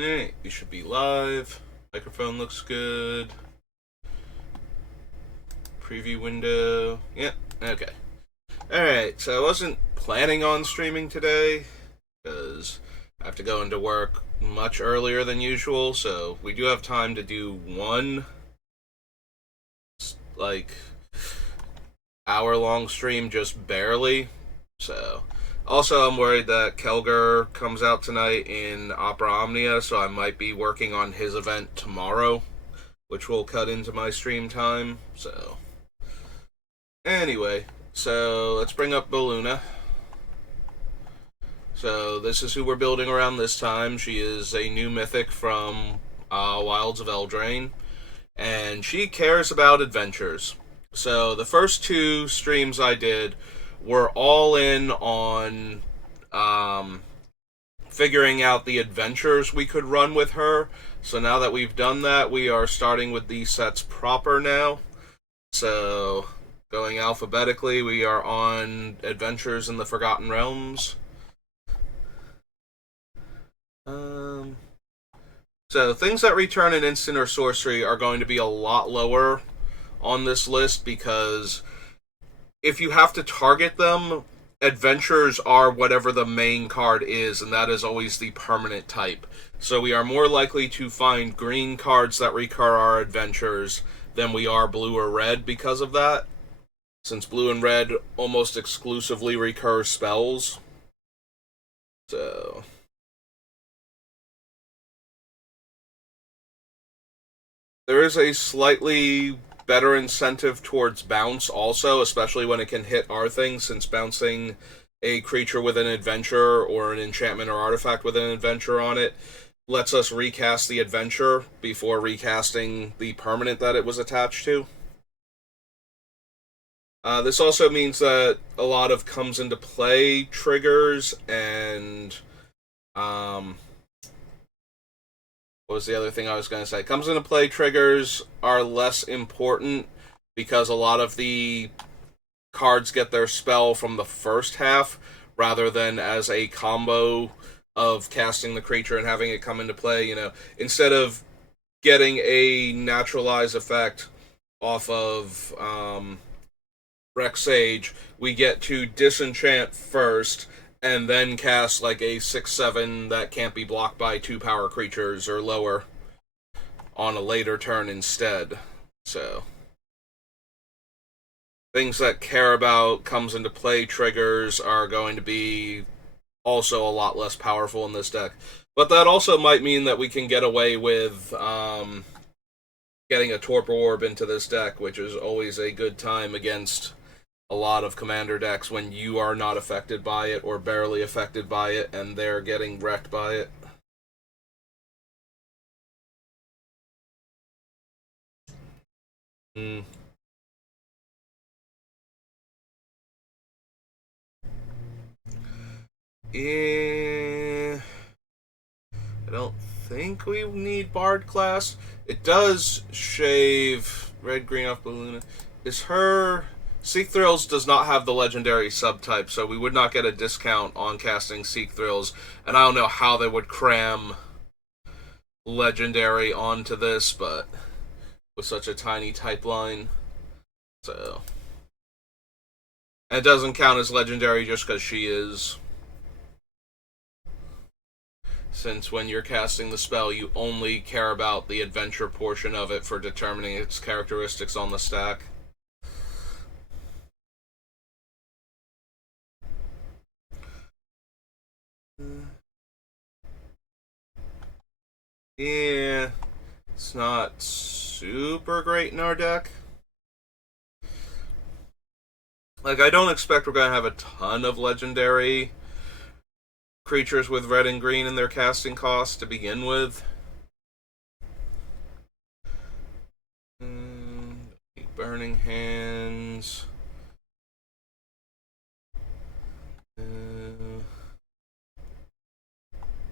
Alright, we should be live. Microphone looks good. Preview window. Yeah, okay. Alright, so I wasn't planning on streaming today because I have to go into work much earlier than usual, so we do have time to do one, like, hour-long stream, just barely. So, also, I'm worried that Kelger comes out tonight in Opera Omnia, so I might be working on his event tomorrow, which will cut into my stream time. So, anyway, so let's bring up Beluna. So, this is who we're building around this time. She is a new mythic from Wilds of Eldraine, and she cares about adventures. So, the first two streams I did were all in on figuring out the adventures we could run with her. So now that we've done that, we are starting with these sets proper now. So, going alphabetically, we are on Adventures in the Forgotten Realms. So, things that return an instant or sorcery are going to be a lot lower on this list because if you have to target them, adventures are whatever the main card is, and that is always the permanent type. So we are more likely to find green cards that recur our adventures than we are blue or red because of that, since blue and red almost exclusively recur spells. So, there is a slightly better incentive towards bounce also, especially when it can hit our thing, since bouncing a creature with an adventure or an enchantment or artifact with an adventure on it lets us recast the adventure before recasting the permanent that it was attached to. This also means that a lot of comes into play triggers and what was the other thing I was going to say? Comes into play triggers are less important because a lot of the cards get their spell from the first half rather than as a combo of casting the creature and having it come into play. Instead of getting a naturalized effect off of Rex Sage, we get to disenchant first and then cast like a 6/7 that can't be blocked by 2 power creatures or lower on a later turn instead. So, things that care about comes into play triggers are going to be also a lot less powerful in this deck. But that also might mean that we can get away with getting a Torpor Orb into this deck, which is always a good time against a lot of commander decks when you are not affected by it or barely affected by it and they're getting wrecked by it. Mm. I don't think we need Bard class. It does shave red green off Beluna. Is her Seek Thrills does not have the legendary subtype, so we would not get a discount on casting Seek Thrills. And I don't know how they would cram legendary onto this, but with such a tiny type line. So, and it doesn't count as legendary just because she is. Since when you're casting the spell, you only care about the adventure portion of it for determining its characteristics on the stack. Yeah, it's not super great in our deck. Like, I don't expect we're going to have a ton of legendary creatures with red and green in their casting cost to begin with. Burning Hands.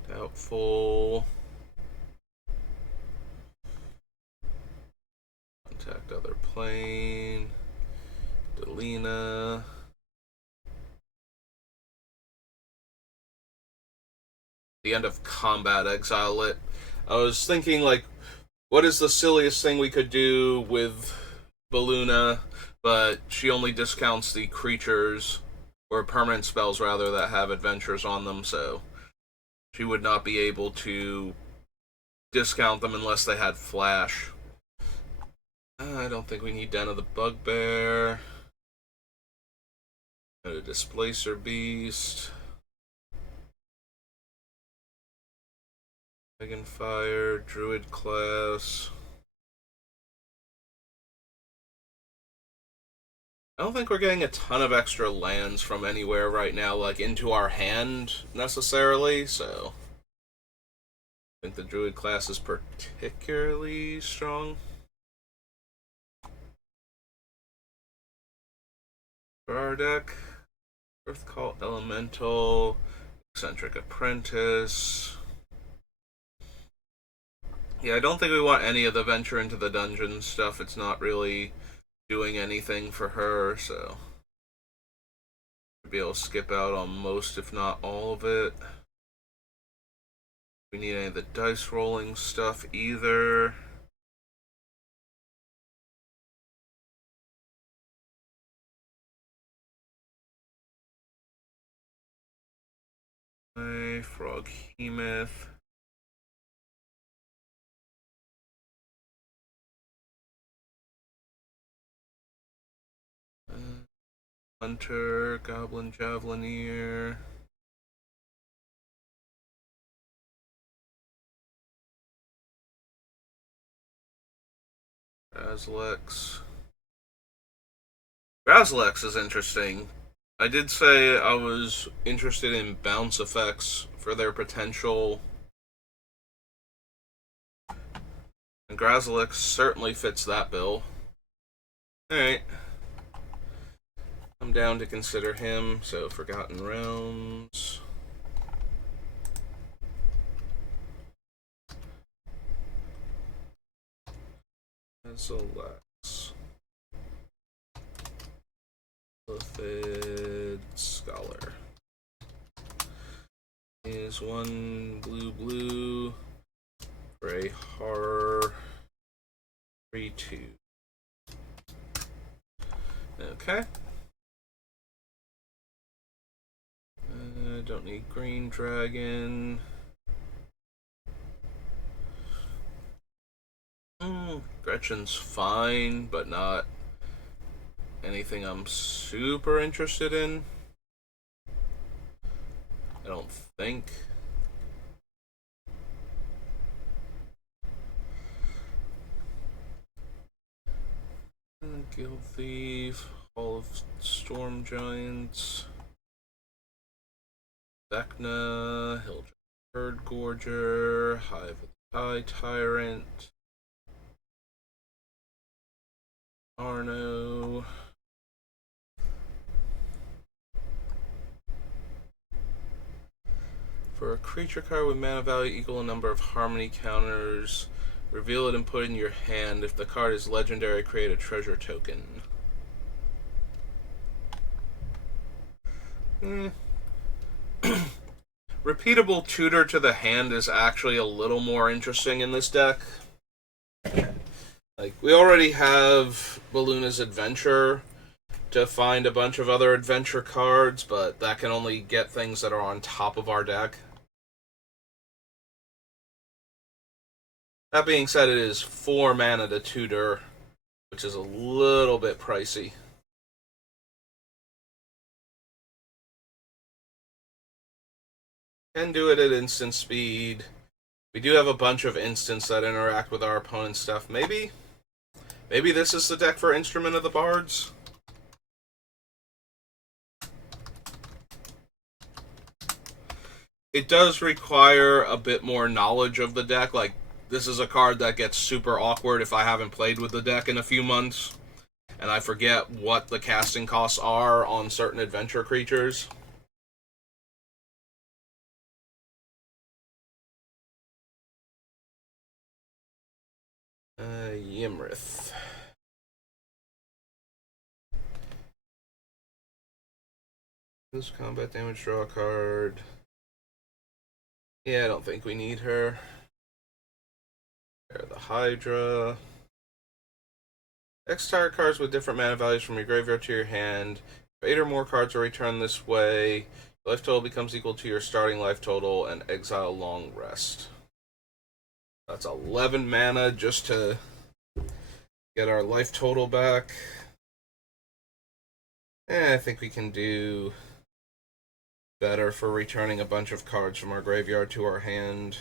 Doubtful. Contact other plane. Delina. The end of combat, exile it. I was thinking, like, what is the silliest thing we could do with Beluna, but she only discounts the creatures, or permanent spells rather, that have adventures on them, so she would not be able to discount them unless they had flash. I don't think we need Den of the Bugbear. A Displacer Beast. Dragon Fire, Druid class. I don't think we're getting a ton of extra lands from anywhere right now, like into our hand necessarily, so I think the Druid class is particularly strong. For our deck, Earthcall Elemental, Eccentric Apprentice. Yeah, I don't think we want any of the Venture into the Dungeon stuff. It's not really doing anything for her, so we'll be able to skip out on most, if not all of it. We need any of the dice rolling stuff either. Frog Hemoth. Hunter, Goblin Javelineer. Grazlex. Grazlex is interesting. I did say I was interested in bounce effects for their potential. And Grazlex certainly fits that bill. Alright. I'm down to consider him, so Forgotten Realms. Grazlex. Lithid Scholar. Is one blue for a horror 3/2. Okay. Don't need Green Dragon. Gretchen's fine, but not anything I'm super interested in. I don't think. Guild Thief, Hall of Storm Giants, Vecna, Hill Herd Gorger, Hive of the Eye Tyrant, Arno. For a creature card with mana value equal a number of harmony counters, reveal it and put it in your hand. If the card is legendary, create a treasure token. Repeatable tutor to the hand is actually a little more interesting in this deck. Like, we already have Beluna's Adventure to find a bunch of other adventure cards, but that can only get things that are on top of our deck. That being said, it is 4 mana to tutor, which is a little bit pricey. Can do it at instant speed. We do have a bunch of instants that interact with our opponent's stuff. Maybe this is the deck for Instrument of the Bards? It does require a bit more knowledge of the deck. Like, this is a card that gets super awkward if I haven't played with the deck in a few months, and I forget what the casting costs are on certain adventure creatures. Ymrith. This combat damage, draw a card. Yeah, I don't think we need her. Hydra. X target cards with different mana values from your graveyard to your hand. If 8 or more cards are returned this way, your life total becomes equal to your starting life total and exile Long Rest. That's 11 mana just to get our life total back. I think we can do better for returning a bunch of cards from our graveyard to our hand.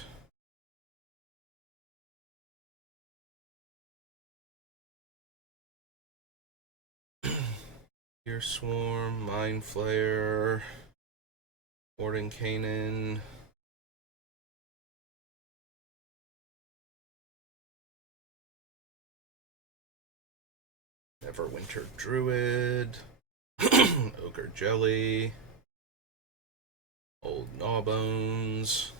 Here Swarm, Mind Flayer, Warden Canaan. Neverwinter Druid. Ogre Jelly. Old Gnawbones.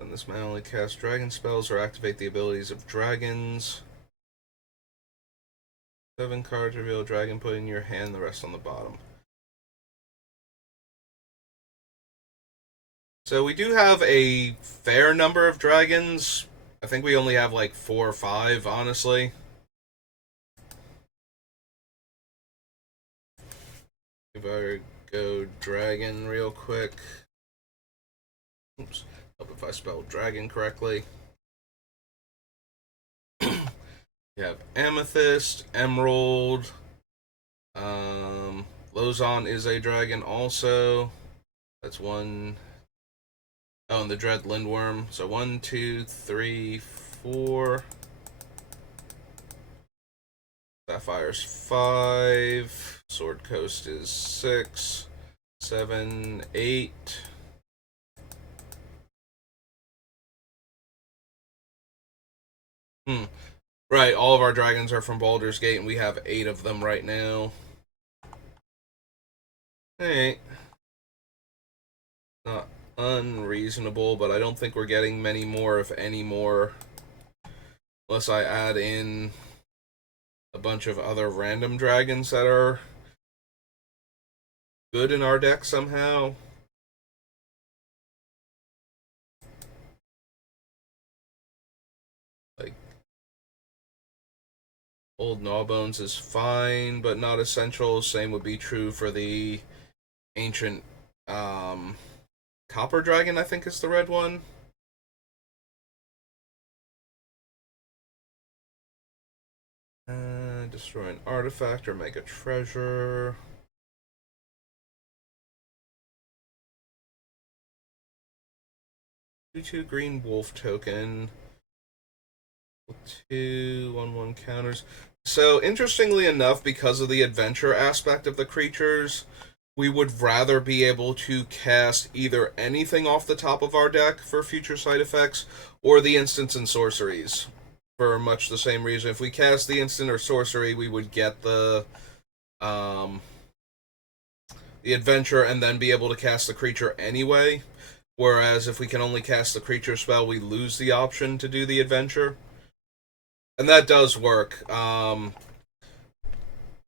And this may only cast dragon spells or activate the abilities of dragons. 7 cards reveal a dragon, put in your hand, the rest on the bottom. So we do have a fair number of dragons. I think we only have like 4 or 5, honestly. If I go dragon real quick. Oops. Hope if I spelled dragon correctly. You have Amethyst, Emerald. Lozon is a dragon also. That's 1. Oh, and the Dread Lindworm. So 1, 2, 3, 4. Sapphire's 5. Sword Coast is 6. 7, 8. Right, all of our dragons are from Baldur's Gate, and we have 8 of them right now. Alright. Not unreasonable, but I don't think we're getting many more, if any more. Unless I add in a bunch of other random dragons that are good in our deck somehow. Like, Old Gnawbones is fine, but not essential. Same would be true for the ancient Copper Dragon, I think is the red one. Destroy an artifact or make a treasure. 2/2 green wolf token. 2 1/1 counters. So interestingly enough, because of the adventure aspect of the creatures, we would rather be able to cast either anything off the top of our deck for future side effects, or the instants and sorceries for much the same reason. If we cast the instant or sorcery, we would get the adventure and then be able to cast the creature anyway. Whereas if we can only cast the creature spell, we lose the option to do the adventure. And that does work.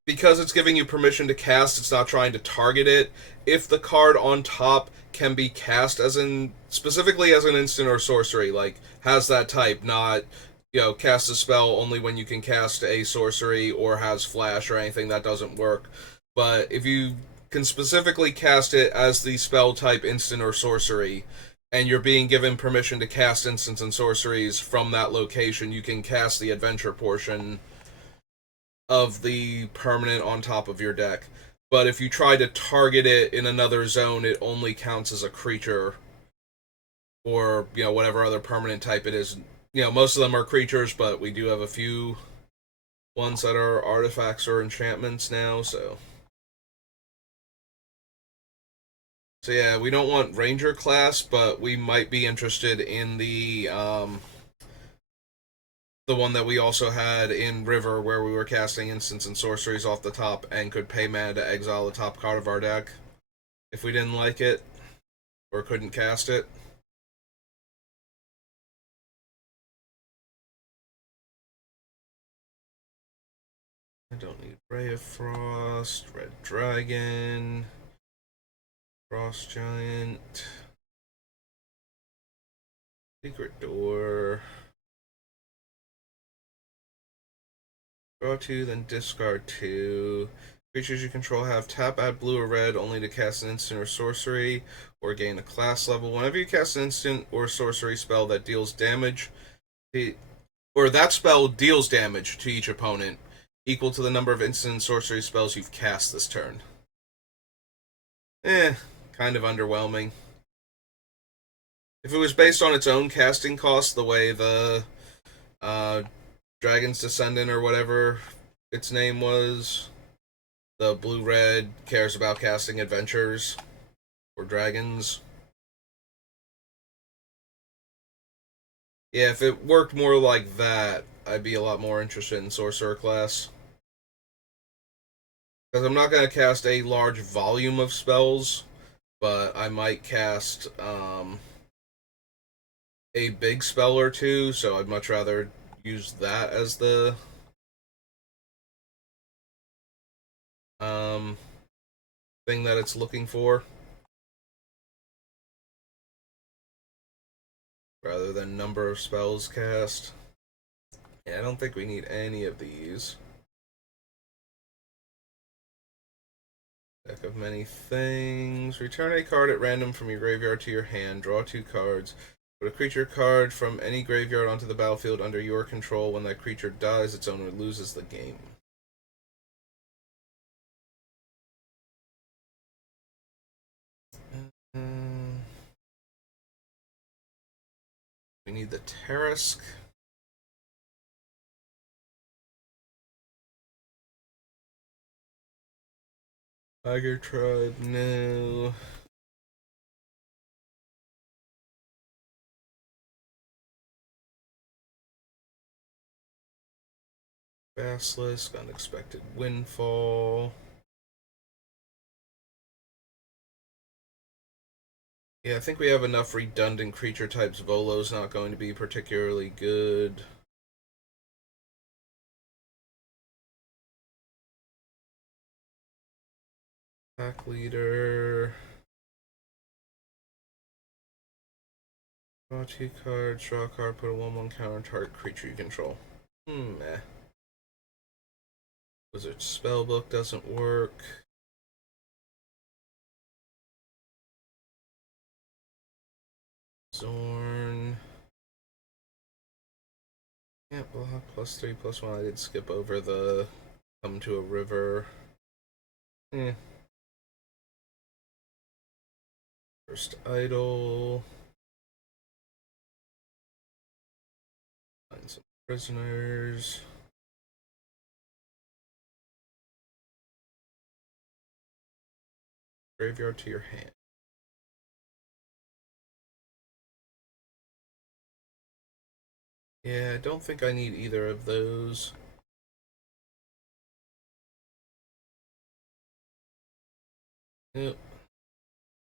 Because it's giving you permission to cast, it's not trying to target it. If the card on top can be cast as in, specifically as an instant or sorcery, like, has that type, not, cast a spell only when you can cast a sorcery or has flash or anything, that doesn't work. But if you can specifically cast it as the spell type instant or sorcery, and you're being given permission to cast instants and sorceries from that location, you can cast the adventure portion of the permanent on top of your deck. But if you try to target it in another zone, it only counts as a creature, or whatever other permanent type it is. Most of them are creatures, but we do have a few ones that are artifacts or enchantments now. So yeah, we don't want Ranger class, but we might be interested in the one that we also had in River, where we were casting instants and sorceries off the top and could pay mana to exile the top card of our deck if we didn't like it or couldn't cast it. I don't need Ray of Frost, Red Dragon, Frost Giant. Secret door. Draw 2, then discard 2. Creatures you control have tap, add blue or red only to cast an instant or sorcery, or gain a class level. Whenever you cast an instant or sorcery spell that deals damage, or that spell deals damage to each opponent, equal to the number of instant and sorcery spells you've cast this turn. Kind of underwhelming. If it was based on its own casting cost, the way the Dragon's Descendant or whatever its name was, the blue-red cares about casting adventures or dragons. Yeah, if it worked more like that, I'd be a lot more interested in Sorcerer class. Because I'm not going to cast a large volume of spells, but I might cast a big spell or two, so I'd much rather use that as the thing that it's looking for, rather than number of spells cast. Yeah, I don't think we need any of these. Deck of many things. Return a card at random from your graveyard to your hand. Draw 2 cards. Put a creature card from any graveyard onto the battlefield under your control. When that creature dies, its owner loses the game. We need the Tarask. Tiger Tribe, no. Basilisk, Unexpected Windfall. Yeah, I think we have enough redundant creature types. Volo's not going to be particularly good. Pack Leader. Draw 2 cards, draw a card, put a 1/1 counter on target creature you control. Meh. Wizard Spellbook doesn't work. Zorn. Yeah, block +3/+1. I did skip over the come to a river. First Idol. Find some prisoners. Graveyard to your hand. Yeah, I don't think I need either of those. Nope.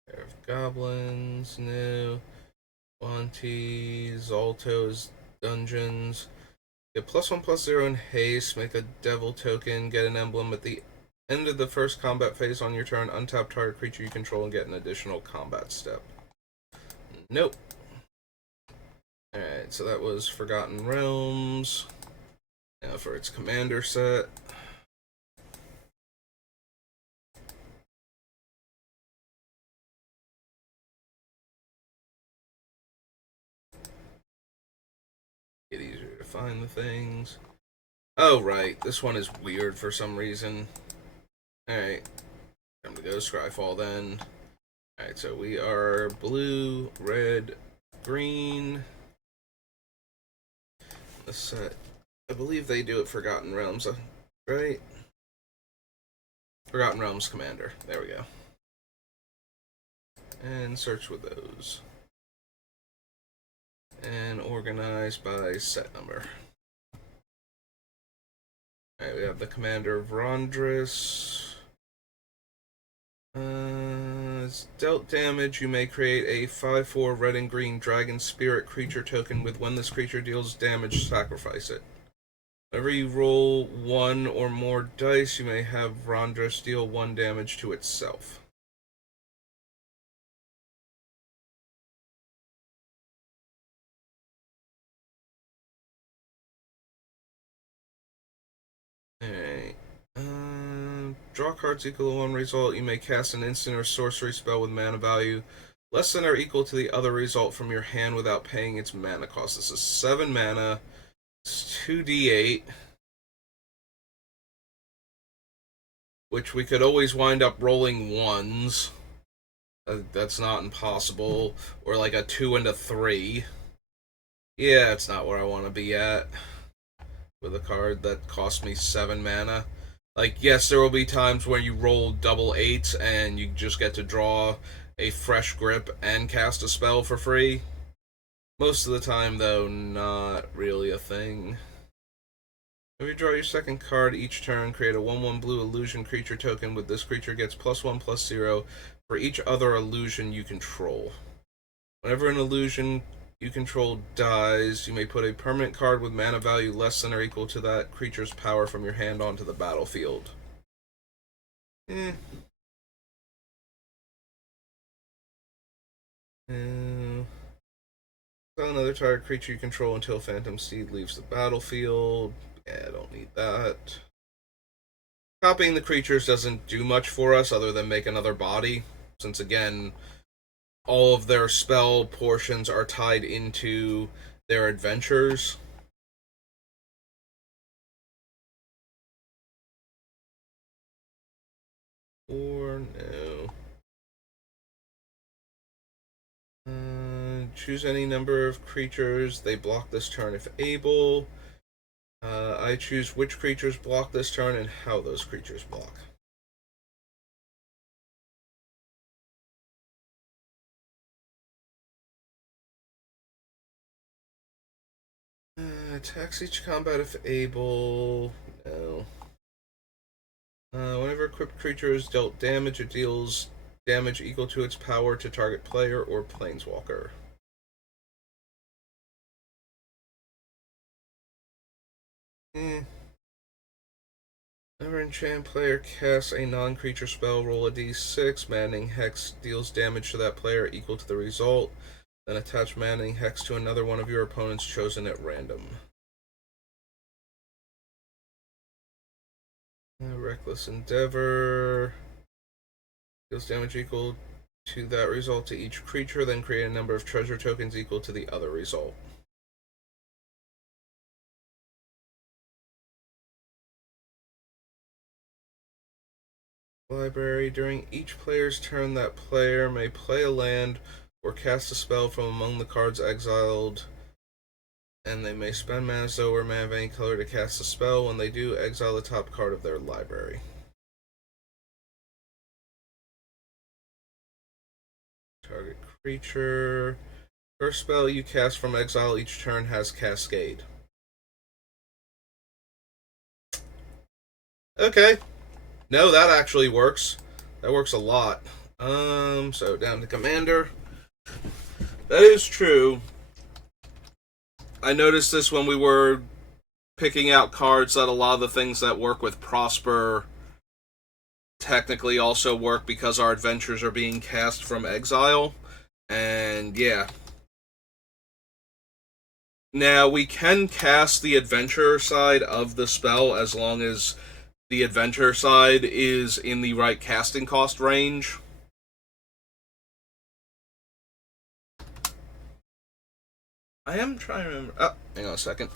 Pair of Goblins, no. Monty's, Alto's, Dungeons. Get +1/+0 in haste, make a devil token, get an emblem at the end of the first combat phase on your turn, untap target creature you control, and get an additional combat step. Nope. Alright, so that was Forgotten Realms. Now for its commander set. Get easier to find the things. Oh, right. This one is weird for some reason. Alright. Time to go Scryfall then. Alright, so we are blue, red, green. The set. I believe they do it Forgotten Realms, right? Forgotten Realms Commander. There we go. And search with those. And organize by set number. Alright, we have the Commander of Rondris. Dealt damage, you may create a 5/4 red and green dragon spirit creature token with when this creature deals damage, sacrifice it. Whenever you roll 1 or more dice, you may have Rondris deal 1 damage to itself. Alright. Draw cards equal to one result. You may cast an instant or sorcery spell with mana value less than or equal to the other result from your hand without paying its mana cost. This is 7 mana. It's 2d8. Which we could always wind up rolling ones. That's not impossible. Or like a 2 and a 3. Yeah, it's not where I want to be at with a card that cost me 7 mana. Like, yes, there will be times where you roll double eights and you just get to draw a fresh grip and cast a spell for free. Most of the time, though, not really a thing. If you draw your second card each turn, create a 1/1 blue illusion creature token. With this creature gets +1/+0 for each other illusion you control. Whenever an illusion you control dies, you may put a permanent card with mana value less than or equal to that creature's power from your hand onto the battlefield. Eh. Another target creature you control until Phantom Seed leaves the battlefield. Yeah, I don't need that. Copying the creatures doesn't do much for us other than make another body, since again, all of their spell portions are tied into their adventures. Or no. Choose any number of creatures. They block this turn if able. I choose which creatures block this turn and how those creatures block. Attacks each combat if able. No. Whenever equipped creature is dealt damage, it deals damage equal to its power to target player or planeswalker. Whenever enchant player casts a non-creature spell, roll a d6. Maddening Hex deals damage to that player equal to the result. Then attach Maddening Hex to another one of your opponents chosen at random. Reckless Endeavor deals damage equal to that result to each creature, then create a number of treasure tokens equal to the other result. Library. During each player's turn, that player may play a land or cast a spell from among the cards exiled, and they may spend mana or mana of any color to cast a spell. When they do, exile the top card of their library. Target creature. First spell you cast from exile each turn has Cascade. Okay. No, that actually works. That works a lot. So down to Commander. That is true. I noticed this when we were picking out cards that a lot of the things that work with Prosper technically also work because our adventures are being cast from exile. And yeah. Now, we can cast the adventure side of the spell as long as the adventure side is in the right casting cost range. I am trying to remember. Oh, hang on a second.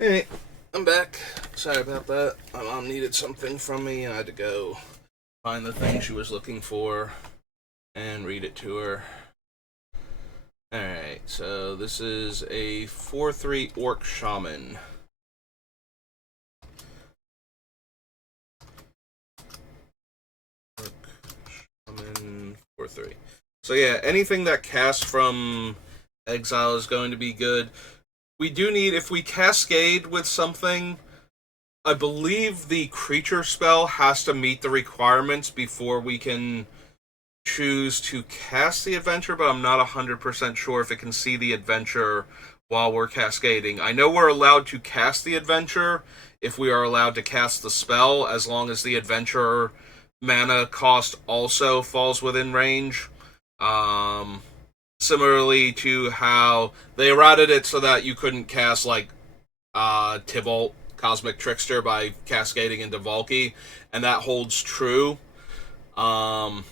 Hey, I'm back. Sorry about that. My mom needed something from me, and I had to go find the thing she was looking for and read it to her. Alright, so this is a 4/3 Orc Shaman. Orc Shaman 4/3. So yeah, anything that casts from exile is going to be good. We do need, if we cascade with something, I believe the creature spell has to meet the requirements before we can choose to cast the adventure, but I'm not 100% sure if it can see the adventure while we're cascading. I know we're allowed to cast the adventure if we are allowed to cast the spell, as long as the adventure mana cost also falls within range. Similarly to how they routed it so that you couldn't cast, like, Tybalt, Cosmic Trickster, by cascading into Valky, and that holds true. But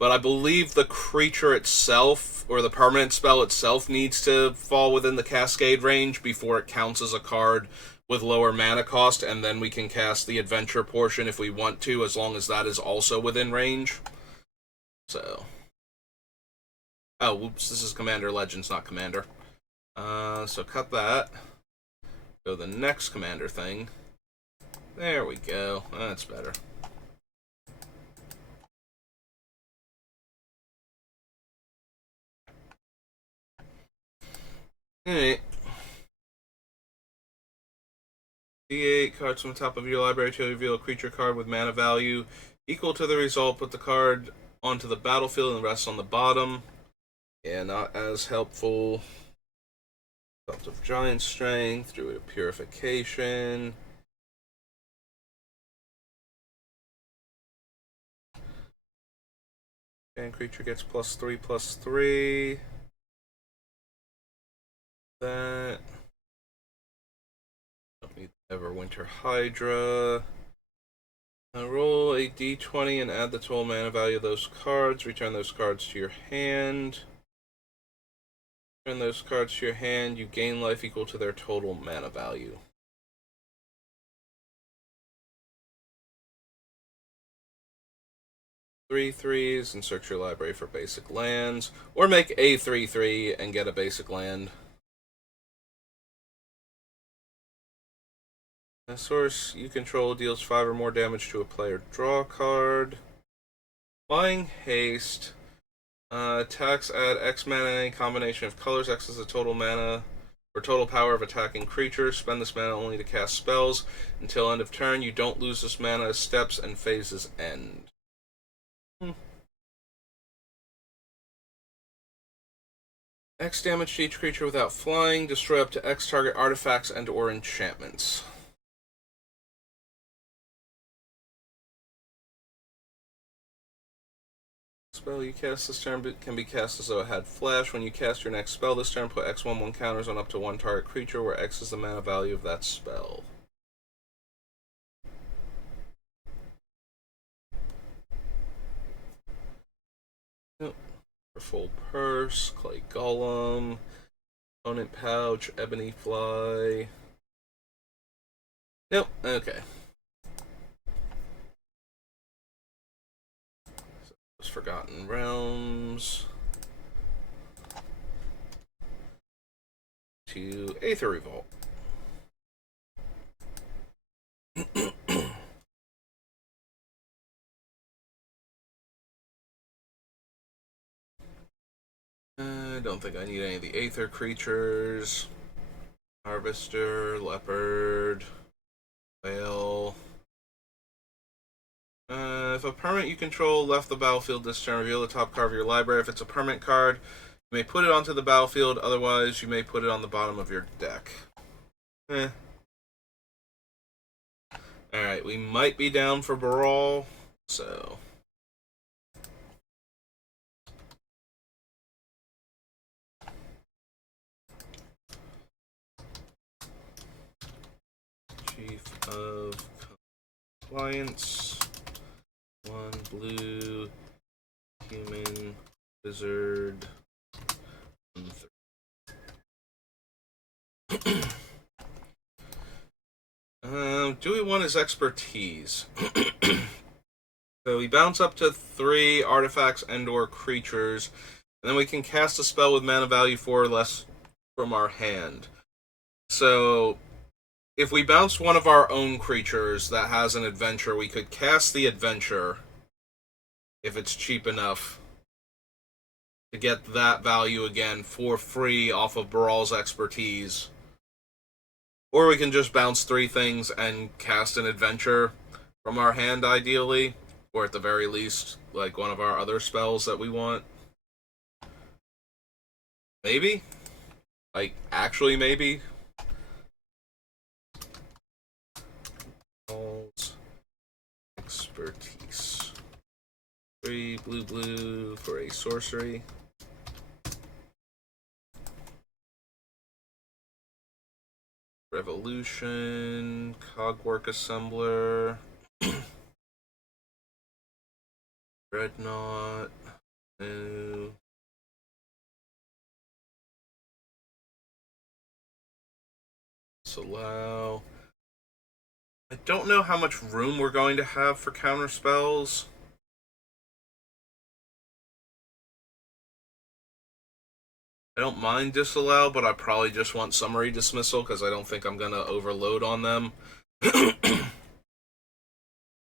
I believe the creature itself, or the permanent spell itself, needs to fall within the cascade range before it counts as a card with lower mana cost, and then we can cast the adventure portion if we want to, as long as that is also within range. So. Oh, whoops, this is Commander Legends, not Commander. So cut that. Go to the next Commander thing. There we go. That's better. Alright. D8 cards from the top of your library to reveal a creature card with mana value equal to the result. Put the card onto the battlefield and rest on the bottom. Yeah, not as helpful. Belt of Giant Strength, Druid of Purification. And creature gets +3/+3. That. Don't need Everwinter Hydra. Roll a d20 and add the total mana value of those cards. Return those cards to your hand. Return those cards to your hand. You gain life equal to their total mana value. Three threes and search your library for basic lands. Or make a 3/3 and get a basic land. A source you control deals 5 or more damage to a player. Draw a card. Flying Haste. Attacks add X mana in any combination of colors. X is the total mana or total power of attacking creatures. Spend this mana only to cast spells. Until end of turn, you don't lose this mana as steps and phases end. X damage to each creature without flying. Destroy up to X target artifacts and or enchantments. Spell you cast this turn can be cast as though it had flash. When you cast your next spell this turn, put X/1/1 counters on up to one target creature, where X is the mana value of that spell. Nope. Full Purse, Clay Golem, Opponent Pouch, Ebony Fly. Nope, okay. Forgotten Realms to Aether Revolt. I don't think I need any of the Aether creatures. Harvester, Leopard, Whale. If a permanent you control left the battlefield this turn, reveal the top card of your library. If it's a permanent card, you may put it onto the battlefield. Otherwise, you may put it on the bottom of your deck. Alright, we might be down for Brawl, so... Chief of Compliance. 1 blue, human, wizard, 1 Do we want his expertise? So we bounce up to 3 artifacts and/or creatures, and then we can cast a spell with mana value 4 or less from our hand. So if we bounce one of our own creatures that has an adventure, we could cast the adventure if it's cheap enough to get that value again for free off of Baral's expertise. Or we can just bounce 3 things and cast an adventure from our hand, ideally. Or at the very least, like one of our other spells that we want. Maybe? Like, actually maybe? Expertise. 3 blue for a sorcery. Revolution, Cogwork Assembler, Dreadnought, new. Allow. I don't know how much room we're going to have for counter spells. I don't mind disallow, but I probably just want summary dismissal because I don't think I'm going to overload on them.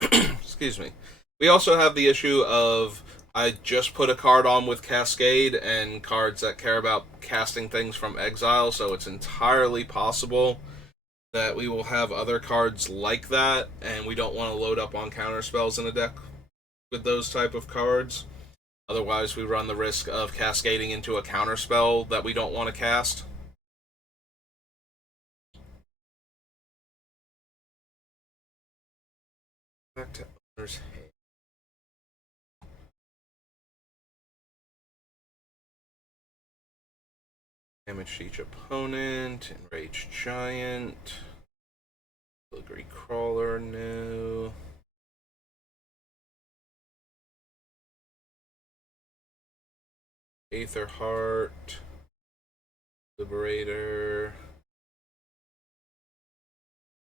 Excuse me. We also have the issue of I just put a card on with Cascade and cards that care about casting things from exile, so it's entirely possible that we will have other cards like that, and we don't want to load up on counter spells in a deck with those type of cards. Otherwise, we run the risk of cascading into a counter spell that we don't want to cast. Back to owner's hand. Damage each opponent. Enraged Giant. Filigree Crawler, no. Aether Heart. Liberator.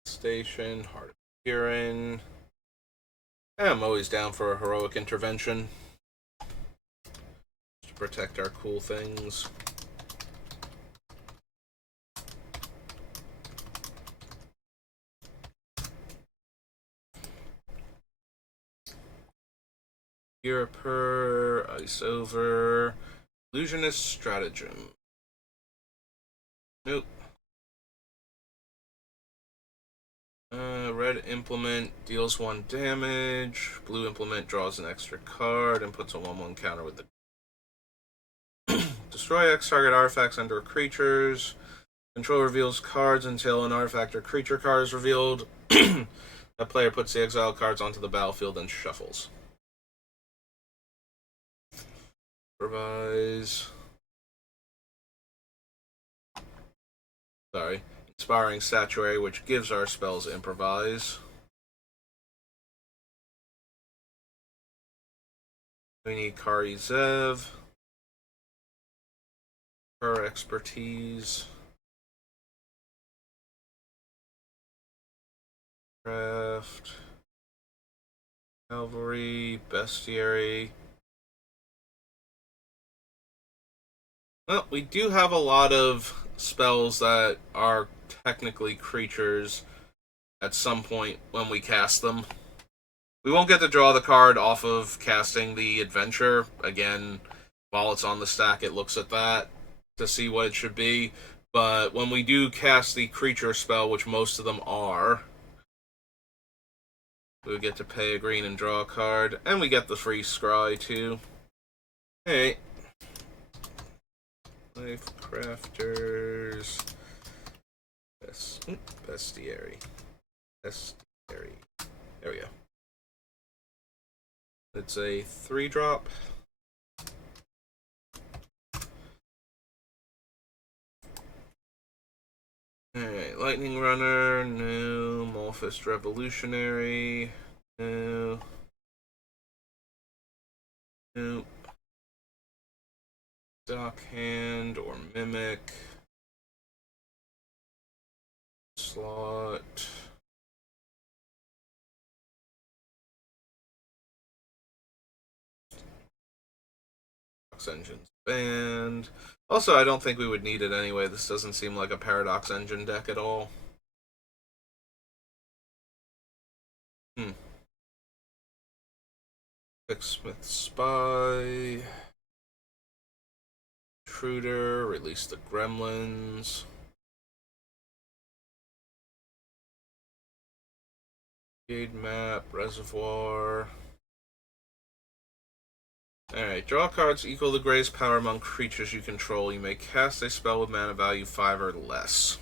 Station. Heart of Kieran. I'm always down for a heroic intervention. To protect our cool things. Europer, Ice Over, Illusionist Stratagem. Nope. Red Implement deals 1 damage. Blue Implement draws an extra card and puts a 1/1 counter with the destroy X target artifacts and/or creatures. Control reveals cards until an artifact or creature card is revealed. That player puts the exiled cards onto the battlefield and shuffles. Improvise. Sorry. Inspiring Statuary, which gives our spells improvise. We need Kari Zev. Her expertise. Craft. Cavalry. Bestiary. Well, we do have a lot of spells that are technically creatures at some point when we cast them. We won't get to draw the card off of casting the adventure. Again, while it's on the stack, it looks at that to see what it should be. But when we do cast the creature spell, which most of them are, we get to pay a green and draw a card. And we get the free scry, too. Hey. Life Crafters. Bestiary. Bestiary. There we go. It's a 3-drop. Alright, Lightning Runner, no. Malfist Revolutionary, no. Nope. Dockhand or Mimic. Slot. Paradox Engine's banned. Also, I don't think we would need it anyway. This doesn't seem like a Paradox Engine deck at all. Smith Spy. Intruder. Release the Gremlins. Gate Map. Reservoir. Alright, draw cards equal to greatest power among creatures you control. You may cast a spell with mana value 5 or less.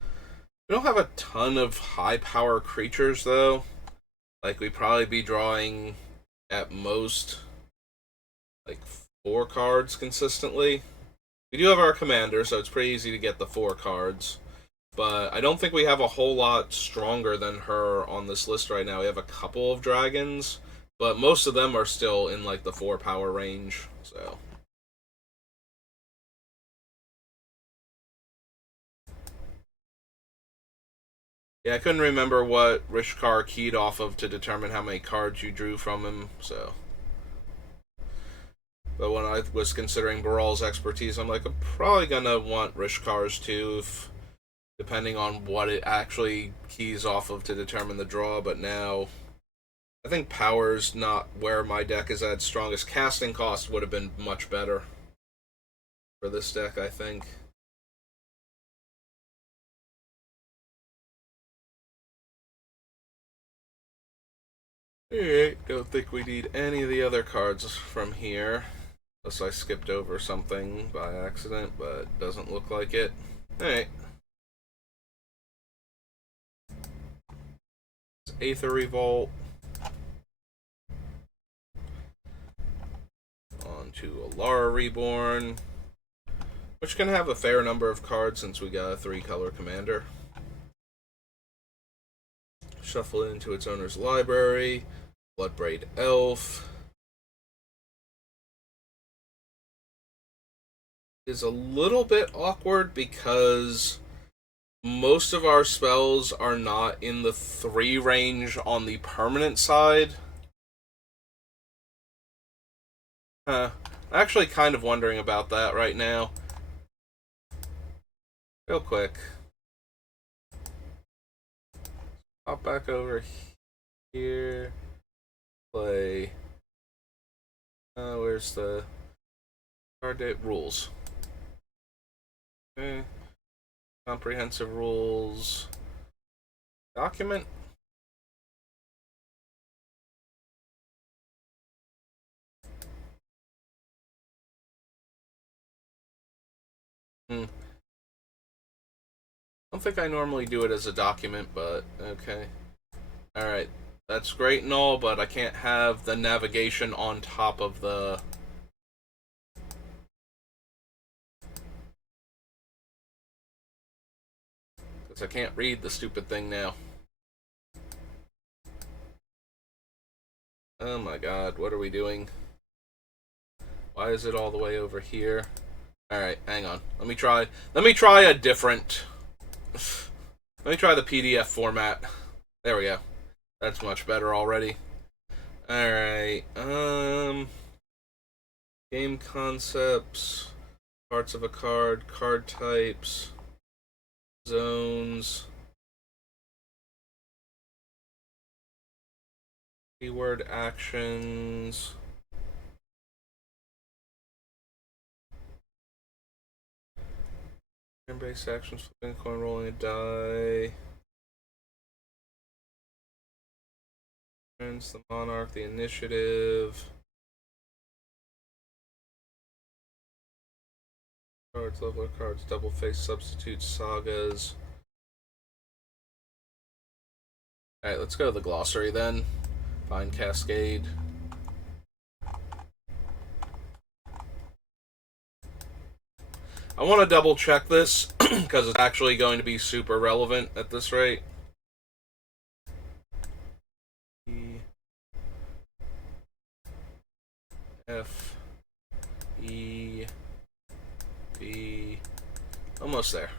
We don't have a ton of high power creatures, though. Like, we'd probably be drawing, at most, like, 4 cards consistently. We do have our commander, so it's pretty easy to get the 4 cards. But I don't think we have a whole lot stronger than her on this list right now. We have a couple of dragons, but most of them are still in, like, the 4 power range, so... Yeah, I couldn't remember what Rishkar keyed off of to determine how many cards you drew from him, so... But when I was considering Baral's expertise, I'm like, I'm probably gonna want Rishkar's too, depending on what it actually keys off of to determine the draw, but now... I think power's not where my deck is at strongest. Casting cost would have been much better for this deck, I think. Alright, don't think we need any of the other cards from here. Unless I skipped over something by accident, but doesn't look like it. Alright. Aether Revolt. On to Alara Reborn. Which can have a fair number of cards since we got a 3-color commander. Shuffle it into its owner's library. Bloodbraid Elf. Is a little bit awkward because most of our spells are not in the 3 range on the permanent side. I'm actually kind of wondering about that right now. Real quick. Hop back over here. Play. Where's the card date rules? Okay. Comprehensive rules. Document. I don't think I normally do it as a document, but okay. Alright, that's great and all, but I can't have the navigation on top of the... Because I can't read the stupid thing now. Oh my god, what are we doing? Why is it all the way over here? Alright, hang on. Let me try a different... Let me try the PDF format. There we go. That's much better already. Alright, game concepts, parts of a card, card types, zones, keyword actions, turn-based actions, flipping a coin, rolling a die, turns, the monarch, the initiative, cards, leveler cards, double face substitutes, sagas. Alright, let's go to the glossary then. Find Cascade. I want to double check this because it's actually going to be super relevant at this rate. E F E B, almost there.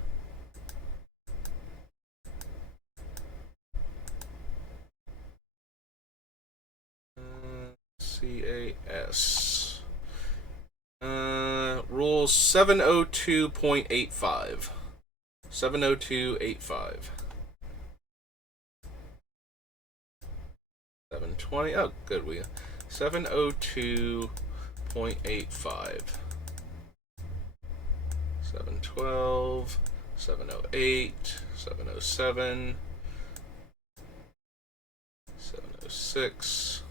CAS. equals 702.85. 702.85. 720. Oh, good. We 702.85. 712. 708. 707. 706.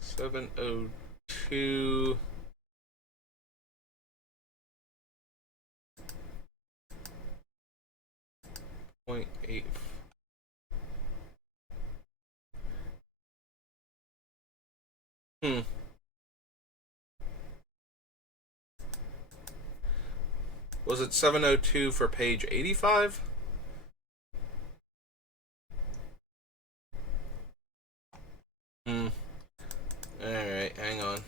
702. 0.8. Was it 702 for page 85? Alright, hang on.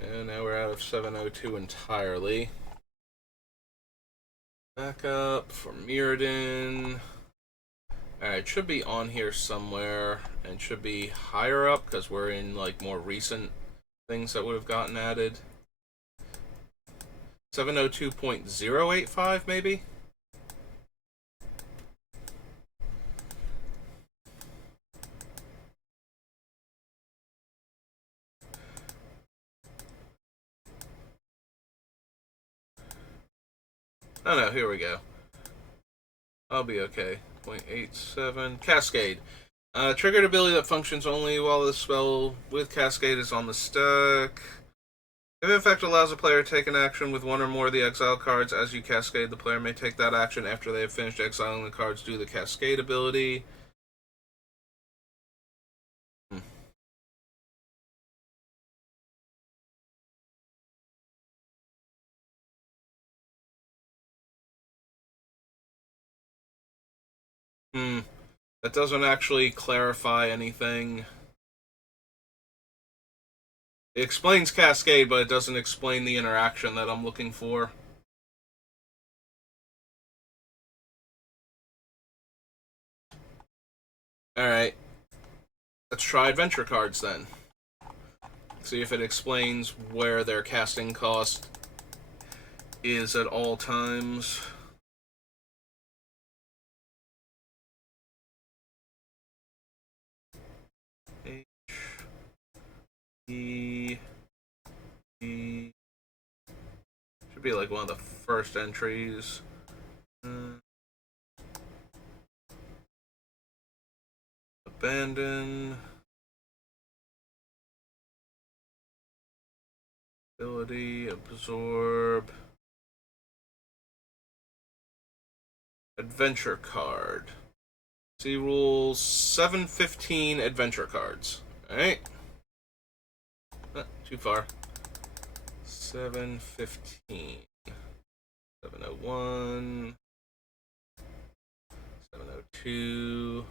And now we're out of 702 entirely. Back up for Mirrodin. Alright, it should be on here somewhere, and should be higher up, because we're in, like, more recent things that would have gotten added. 702.085, maybe? Oh no, here we go. I'll be okay. 0.87. Cascade. Triggered ability that functions only while the spell with Cascade is on the stack. If effect allows a player to take an action with one or more of the exile cards as you cascade, the player may take that action after they have finished exiling the cards due to the Cascade ability. That doesn't actually clarify anything. It explains Cascade, but it doesn't explain the interaction that I'm looking for. Alright. Let's try adventure cards then. See if it explains where their casting cost is at all times. E should be like one of the first entries. Abandon. Ability, absorb. Adventure card. See rules 715 adventure cards. Alright. Too far. 715. 701. 702.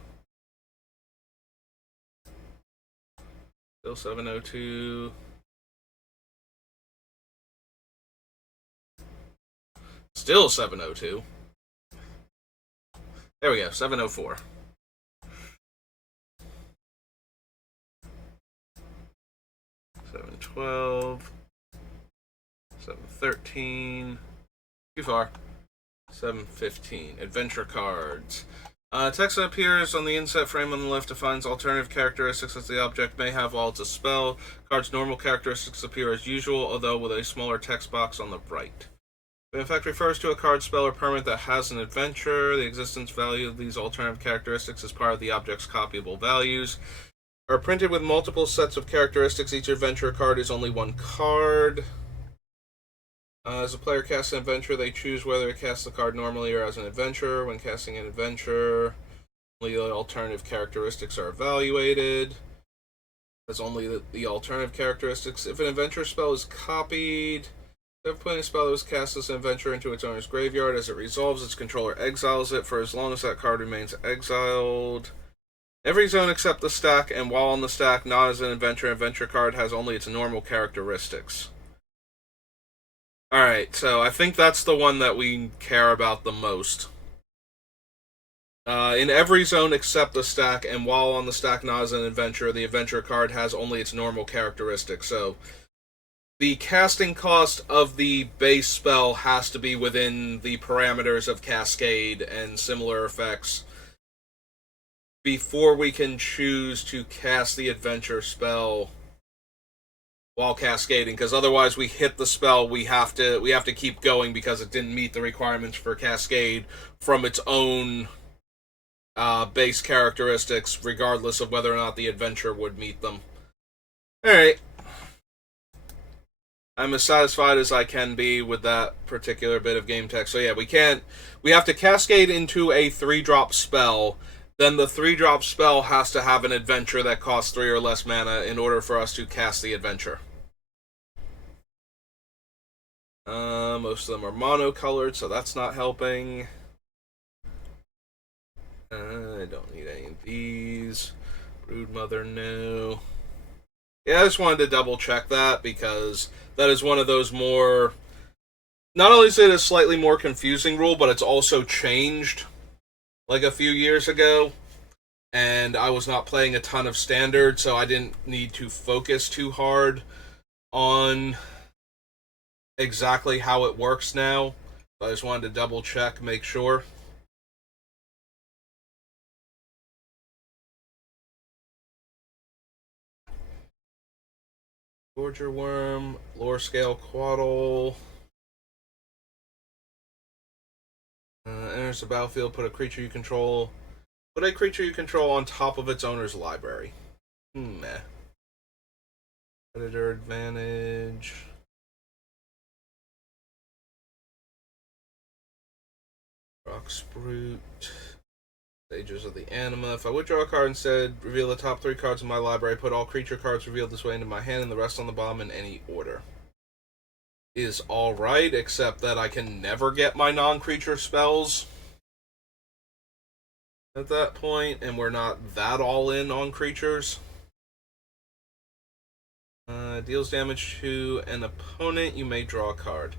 Still 702. Still 702. There we go, 704. 712. 713. Too far. 715. Adventure cards. Text that appears on the inset frame on the left defines alternative characteristics that the object may have while it's a spell. Card's normal characteristics appear as usual, although with a smaller text box on the right. It in fact refers to a card, spell, or permanent that has an adventure. The existence value of these alternative characteristics is part of the object's copyable values. Are printed with multiple sets of characteristics. Each adventure card is only one card. As a player casts an adventure, they choose whether to cast the card normally or as an adventure. When casting an adventure, only the alternative characteristics are evaluated. As only the alternative characteristics. If an adventure spell is copied, if putting a spell that was cast as an adventure into its owner's graveyard, as it resolves, its controller exiles it for as long as that card remains exiled. Every zone except the stack, and while on the stack, not as an adventure card has only its normal characteristics. Alright, so I think that's the one that we care about the most. In every zone except the stack, and while on the stack not as an adventure, the adventure card has only its normal characteristics. So the casting cost of the base spell has to be within the parameters of Cascade and similar effects before we can choose to cast the adventure spell while cascading, because otherwise we hit the spell, we have to keep going because it didn't meet the requirements for Cascade from its own base characteristics, regardless of whether or not the adventure would meet them. Alright. I'm as satisfied as I can be with that particular bit of game tech. So yeah, we have to cascade into a 3-drop spell. Then the 3-drop spell has to have an adventure that costs 3 or less mana in order for us to cast the adventure. Most of them are monocolored, so that's not helping. I don't need any of these. Broodmother, no. Yeah, I just wanted to double check that because that is one of those more... Not only is it a slightly more confusing rule, but it's also changed like a few years ago. And I was not playing a ton of Standard, so I didn't need to focus too hard on exactly how it works now. I just wanted to double check, make sure. Gorger Worm, Lore Scale Quaddle. Enters the battlefield, put a creature you control on top of its owner's library. Meh. Predator advantage. Rock Sprute. Sages of the Anima. If I withdraw a card instead, reveal the top 3 cards in my library, put all creature cards revealed this way into my hand and the rest on the bottom in any order. Is alright, except that I can never get my non-creature spells at that point, and we're not that all in on creatures. Deals damage to an opponent, you may draw a card.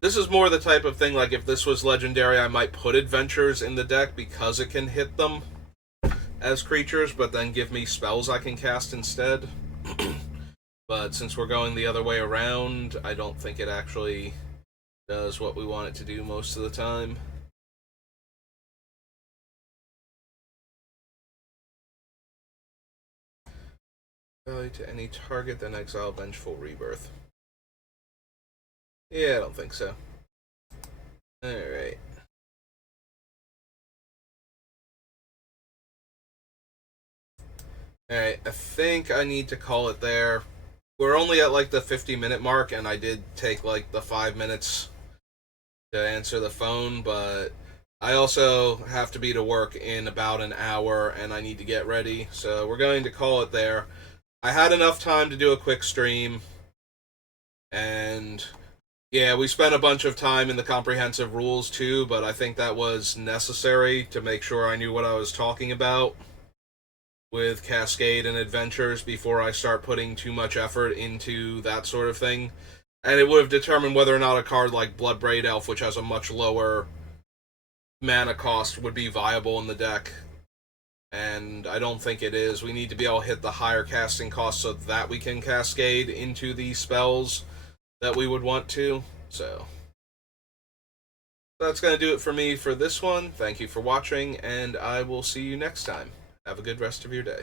This is more the type of thing, like if this was legendary, I might put adventures in the deck because it can hit them as creatures, but then give me spells I can cast instead. But since we're going the other way around, I don't think it actually does what we want it to do most of the time. Value to any target, then exile Vengeful Rebirth. Yeah, I don't think so. Alright. Alright, I think I need to call it there. We're only at like the 50-minute mark, and I did take like the 5 minutes to answer the phone, but I also have to be to work in about an hour, and I need to get ready, so we're going to call it there. I had enough time to do a quick stream, and yeah, we spent a bunch of time in the comprehensive rules too, but I think that was necessary to make sure I knew what I was talking about with Cascade and Adventures before I start putting too much effort into that sort of thing. And it would have determined whether or not a card like Bloodbraid Elf, which has a much lower mana cost, would be viable in the deck. And I don't think it is. We need to be able to hit the higher casting cost so that we can cascade into these spells that we would want to. So that's going to do it for me for this one. Thank you for watching, and I will see you next time. Have a good rest of your day.